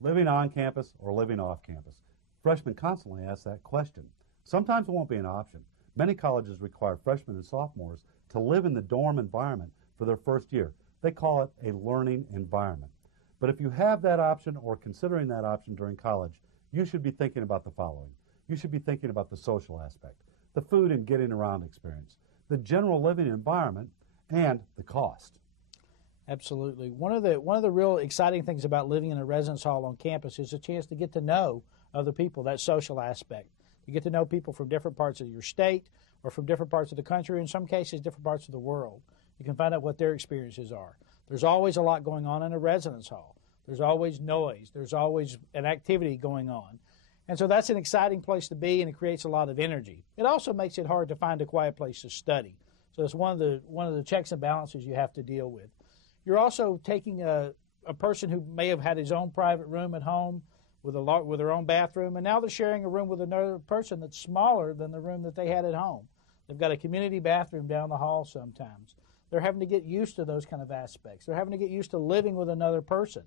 Living on campus or living off campus? Freshmen constantly ask that question. Sometimes it won't be an option. Many colleges require freshmen and sophomores to live in the dorm environment for their first year. They call it a learning environment. But if you have that option or considering that option during college, you should be thinking about the following. You should be thinking about the social aspect, the food and getting around experience, the general living environment, and the cost. Absolutely. One of the real exciting things about living in a residence hall on campus is a chance to get to know other people, that social aspect. You get to know people from different parts of your state or from different parts of the country, in some cases different parts of the world. You can find out what their experiences are. There's always a lot going on in a residence hall. There's always noise. There's always an activity going on. And so that's an exciting place to be, and it creates a lot of energy. It also makes it hard to find a quiet place to study. So it's one of the checks and balances you have to deal with. You're also taking a person who may have had his own private room at home with their own bathroom, and now they're sharing a room with another person that's smaller than the room that they had at home. They've got a community bathroom down the hall sometimes. They're having to get used to those kind of aspects. They're having to get used to living with another person.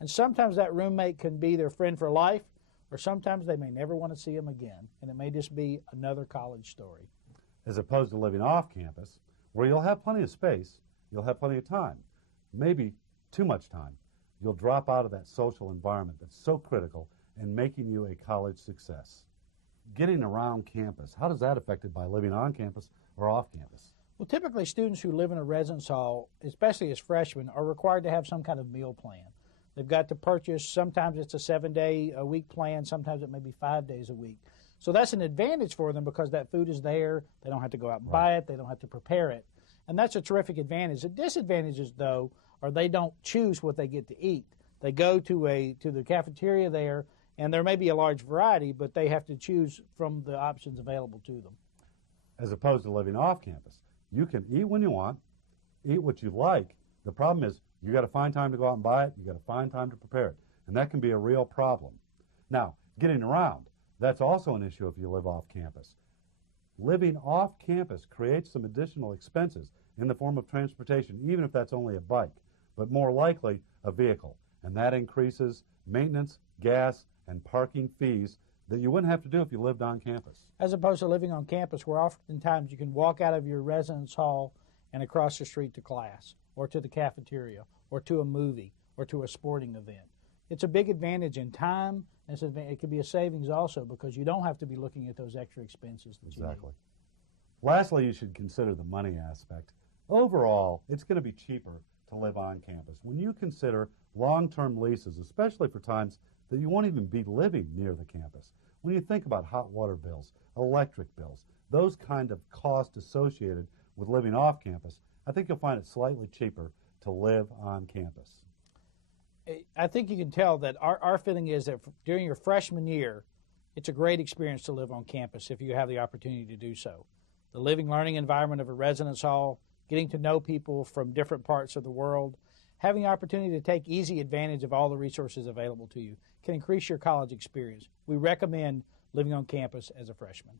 And sometimes that roommate can be their friend for life, or sometimes they may never want to see him again, and it may just be another college story. As opposed to living off campus, where you'll have plenty of space, you'll have plenty of time. Maybe too much time. You'll drop out of that social environment that's so critical in making you a college success. Getting around campus, how does that affected by living on campus or off campus? Well, typically students who live in a residence hall, especially as freshmen, are required to have some kind of meal plan. They've got to purchase, sometimes it's a 7-day-a-week plan, sometimes it may be 5 days a week. So that's an advantage for them because that food is there. They don't have to go out and buy it. They don't have to prepare it. And that's a terrific advantage. The disadvantages, though, are they don't choose what they get to eat. They go to the cafeteria there, and there may be a large variety, but they have to choose from the options available to them. As opposed to living off campus, you can eat when you want, eat what you like. The problem is you got to find time to go out and buy it. You got to find time to prepare it, and that can be a real problem. Now, getting around, that's also an issue if you live off campus. Living off campus creates some additional expenses in the form of transportation, even if that's only a bike, but more likely a vehicle. And that increases maintenance, gas, and parking fees that you wouldn't have to do if you lived on campus. As opposed to living on campus where oftentimes you can walk out of your residence hall and across the street to class or to the cafeteria or to a movie or to a sporting event. It's a big advantage in time, and it can be a savings also because you don't have to be looking at those extra expenses that you need. Exactly. Lastly, you should consider the money aspect. Overall, it's going to be cheaper to live on campus when you consider long-term leases, especially for times that you won't even be living near the campus. When you think about hot water bills, electric bills, those kind of costs associated with living off campus, I think you'll find it slightly cheaper to live on campus. I think you can tell that our feeling is that during your freshman year, it's a great experience to live on campus if you have the opportunity to do so. The living, learning environment of a residence hall, getting to know people from different parts of the world, having the opportunity to take easy advantage of all the resources available to you can increase your college experience. We recommend living on campus as a freshman.